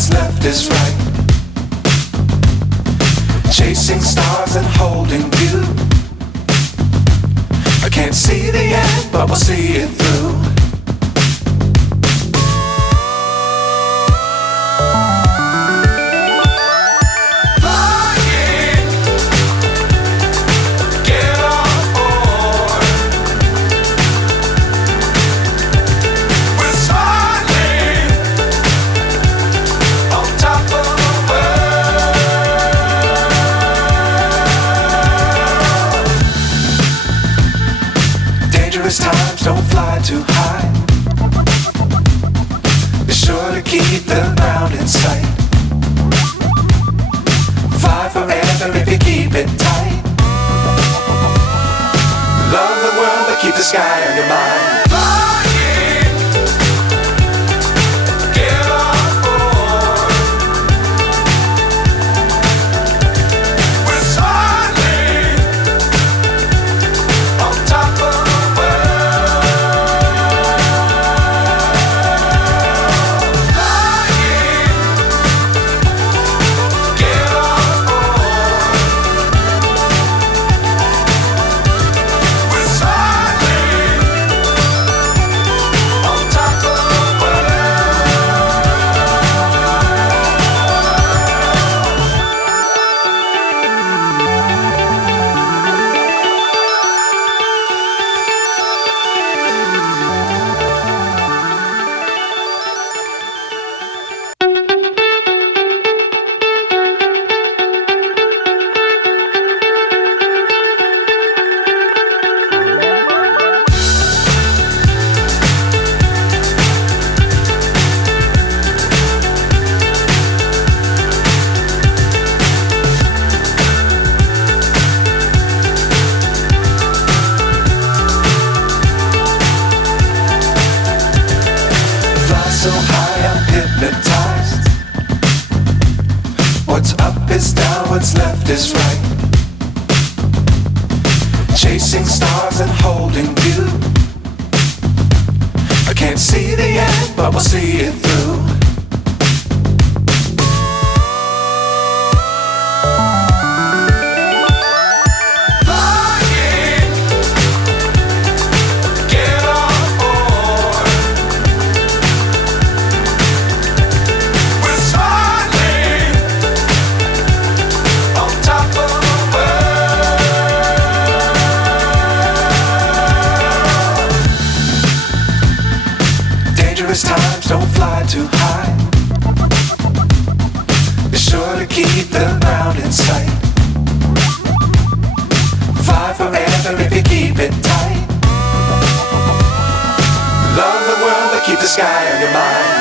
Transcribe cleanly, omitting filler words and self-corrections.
what's left is right. Chasing stars and holding you. I can't see the end, but we'll see it through. Times don't fly too high. Be sure to keep the ground in sight. Fly forever if you keep it tight. Love the world but keep the sky on your mind. So high I'm hypnotized. What's up is down, what's left is right. Chasing stars and holding you. I can't see the end, but we'll see it through. Times don't fly too high. Be sure to keep the ground in sight. Fly forever if you keep it tight. Love the world but keep the sky on your mind.